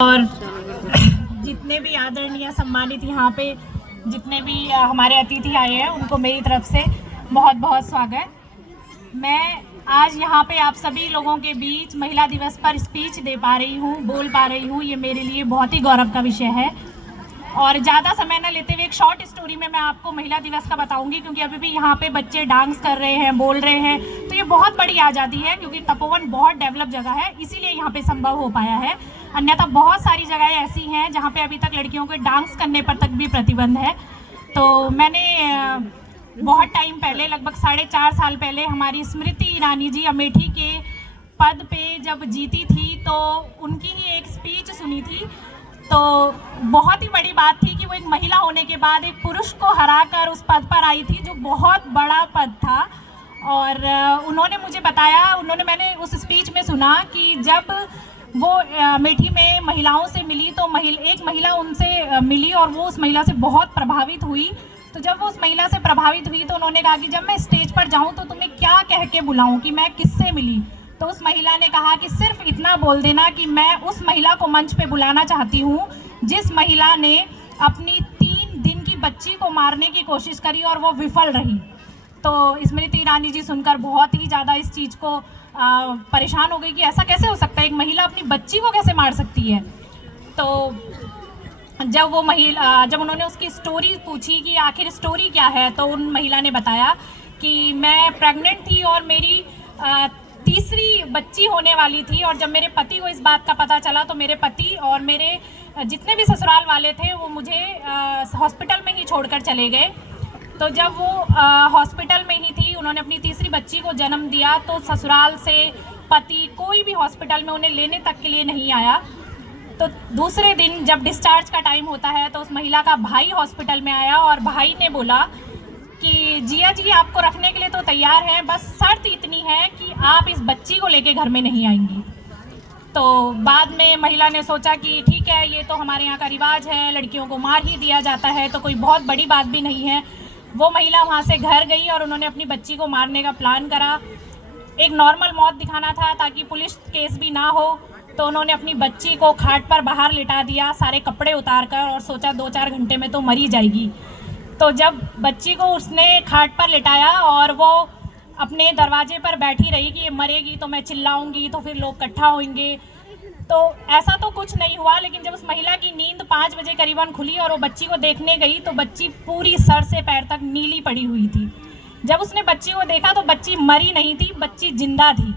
और जितने भी आदरणीय सम्मानित यहाँ पे जितने भी हमारे अतिथि आए हैं उनको मेरी तरफ से बहुत बहुत स्वागत। मैं आज यहाँ पे आप सभी लोगों के बीच महिला दिवस पर स्पीच दे पा रही हूँ, बोल पा रही हूँ, ये मेरे लिए बहुत ही गौरव का विषय है। और ज़्यादा समय न लेते हुए एक शॉर्ट स्टोरी में मैं आपको महिला दिवस का बताऊंगी, क्योंकि अभी भी यहाँ पे बच्चे डांस कर रहे हैं, बोल रहे हैं, तो ये बहुत बड़ी आज़ादी है क्योंकि तपोवन बहुत डेवलप जगह है, इसीलिए यहाँ पे संभव हो पाया है। अन्यथा बहुत सारी जगहें ऐसी हैं जहाँ पे अभी तक लड़कियों के डांस करने पर तक भी प्रतिबंध है। तो मैंने बहुत टाइम पहले, लगभग 4.5 साल पहले, हमारी स्मृति ईरानी जी अमेठी के पद पे जब जीती थी तो उनकी ही एक स्पीच सुनी थी। तो बहुत ही बड़ी बात थी कि वो एक महिला होने के बाद एक पुरुष को हराकर उस पद पर आई थी, जो बहुत बड़ा पद था। और उन्होंने मुझे बताया, मैंने उस स्पीच में सुना कि जब वो अमेठी में महिलाओं से मिली तो एक महिला उनसे मिली और वो उस महिला से बहुत प्रभावित हुई। तो जब वो उस महिला से प्रभावित हुई तो उन्होंने कहा कि जब मैं स्टेज पर जाऊं तो तुम्हें क्या कह के बुलाऊं, कि मैं किससे मिली। तो उस महिला ने कहा कि सिर्फ इतना बोल देना कि मैं उस महिला को मंच पे बुलाना चाहती हूँ जिस महिला ने अपनी 3 दिन की बच्ची को मारने की कोशिश करी और वो विफल रही। तो स्मृति ईरानी जी सुनकर बहुत ही ज़्यादा इस चीज़ को परेशान हो गई कि ऐसा कैसे हो सकता है, एक महिला अपनी बच्ची को कैसे मार सकती है। तो जब उन्होंने उसकी स्टोरी पूछी कि आखिर स्टोरी क्या है, तो उन महिला ने बताया कि मैं प्रेग्नेंट थी और मेरी तीसरी बच्ची होने वाली थी, और जब मेरे पति को इस बात का पता चला तो मेरे पति और मेरे जितने भी ससुराल वाले थे वो मुझे हॉस्पिटल में ही छोड़कर चले गए। तो जब वो हॉस्पिटल में ही थी, उन्होंने अपनी तीसरी बच्ची को जन्म दिया, तो ससुराल से पति कोई भी हॉस्पिटल में उन्हें लेने तक के लिए नहीं आया। तो दूसरे दिन जब डिस्चार्ज का टाइम होता है तो उस महिला का भाई हॉस्पिटल में आया और भाई ने बोला कि जिया जी आपको रखने के लिए तो तैयार हैं, बस शर्त इतनी है कि आप इस बच्ची को लेके घर में नहीं आएंगी। तो बाद में महिला ने सोचा कि ठीक है, ये तो हमारे यहाँ का रिवाज है, लड़कियों को मार ही दिया जाता है, तो कोई बहुत बड़ी बात भी नहीं है। वो महिला वहाँ से घर गई और उन्होंने अपनी बच्ची को मारने का प्लान करा। एक नॉर्मल मौत दिखाना था ताकि पुलिस केस भी ना हो, तो उन्होंने अपनी बच्ची को खाट पर बाहर लिटा दिया, सारे कपड़े उतार कर, और सोचा 2-4 घंटे में तो मरी जाएगी। तो जब बच्ची को उसने खाट पर लिटाया और वो अपने दरवाजे पर बैठी रही कि ये मरेगी तो मैं चिल्लाऊंगी तो फिर लोग इकट्ठा होंगे, तो ऐसा तो कुछ नहीं हुआ। लेकिन जब उस महिला की नींद 5 बजे करीबन खुली और वो बच्ची को देखने गई तो बच्ची पूरी सर से पैर तक नीली पड़ी हुई थी। जब उसने बच्ची को देखा तो बच्ची मरी नहीं थी, बच्ची जिंदा थी।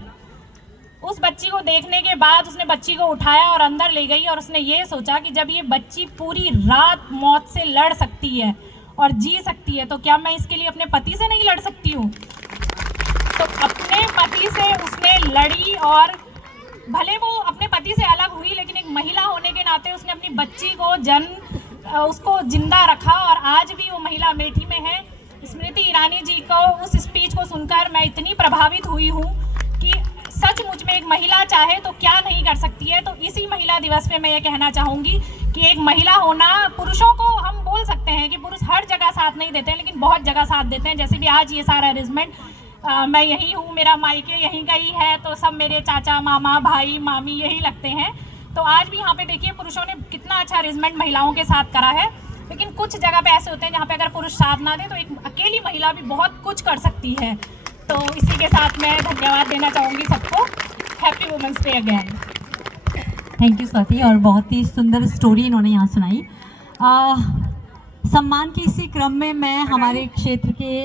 उस बच्ची को देखने के बाद उसने बच्ची को उठाया और अंदर ले गई, और उसने ये सोचा कि जब ये बच्ची पूरी रात मौत से लड़ सकती है और जी सकती है, तो क्या मैं इसके लिए अपने पति से नहीं लड़ सकती हूँ। तो अपने पति से उसने लड़ी, और भले वो अपने पति से अलग हुई लेकिन एक महिला होने के नाते उसने अपनी बच्ची को उसको जिंदा रखा, और आज भी वो महिला अमेठी में है। स्मृति ईरानी जी को उस स्पीच को सुनकर मैं इतनी प्रभावित हुई हूँ कि सचमुच में एक महिला चाहे तो क्या नहीं कर सकती है। तो इसी महिला दिवस पे मैं ये कहना चाहूँगी कि एक महिला होना, पुरुषों को हम बोल सकते हैं कि पुरुष हर जगह साथ नहीं देते हैं, लेकिन बहुत जगह साथ देते हैं। जैसे भी आज ये सारा अरेंजमेंट, मैं यही हूँ, मेरा मायके यहीं का ही है, तो सब मेरे चाचा, मामा, भाई, मामी यही लगते हैं। तो आज भी यहाँ पे देखिए पुरुषों ने कितना अच्छा अरेंजमेंट महिलाओं के साथ करा है। लेकिन कुछ जगह पे ऐसे होते हैं जहाँ पे अगर पुरुष साथ ना दे तो एक अकेली महिला भी बहुत कुछ कर सकती है। तो इसी के साथ मैं धन्यवाद देना चाहूँगी सबको। Happy women's day again. Thank you Swati, और बहुत ही सुंदर स्टोरी इन्होंने यहाँ सुनाई। सम्मान के इसी क्रम में मैं हमारे क्षेत्र के